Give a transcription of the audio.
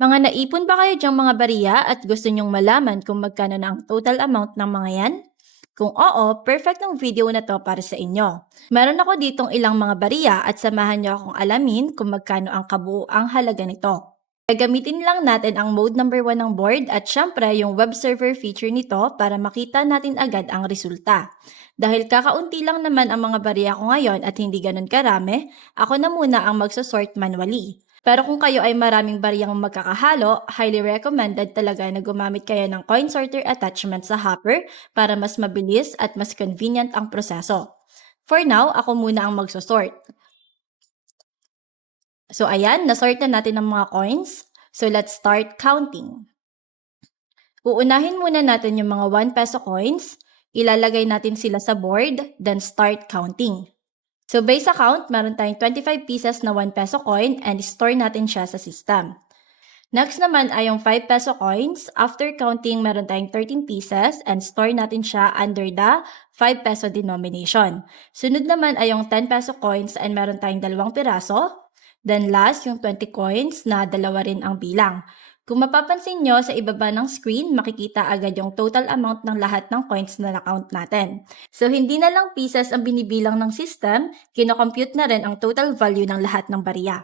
Mga naipon ba kayo diyang mga barya at gusto nyong malaman kung magkano na ang total amount ng mga yan? Kung oo, perfect ng video na to para sa inyo. Meron ako ditong ilang mga barya at samahan niyo akong alamin kung magkano ang kabuuang halaga nito. Gagamitin lang natin ang mode number 1 ng board at syempre yung web server feature nito para makita natin agad ang resulta. Dahil kakaunti lang naman ang mga barya ko ngayon at hindi ganun karami, ako na muna ang magsosort manually. Pero kung kayo ay maraming bariyang magkakahalo, highly recommended talaga na gumamit kayo ng coin sorter attachment sa Hopper para mas mabilis at mas convenient ang proseso. For now, ako muna ang magsosort. So ayan, nasort na natin ang mga coins. So let's start counting. Uunahin muna natin yung mga 1 peso coins, ilalagay natin sila sa board, then start counting. So base sa count, meron tayong 25 pieces na 1 peso coin and store natin siya sa system. Next naman ay yung 5 peso coins. After counting, meron tayong 13 pieces and store natin siya under the 5 peso denomination. Sunod naman ay yung 10 peso coins and meron tayong 2 piraso. Then last, yung 20 coins na 2 rin ang bilang. Kung mapapansin nyo sa ibaba ng screen, makikita agad yung total amount ng lahat ng coins na na-count natin. So hindi na lang pieces ang binibilang ng system, kinocompute na rin ang total value ng lahat ng barya.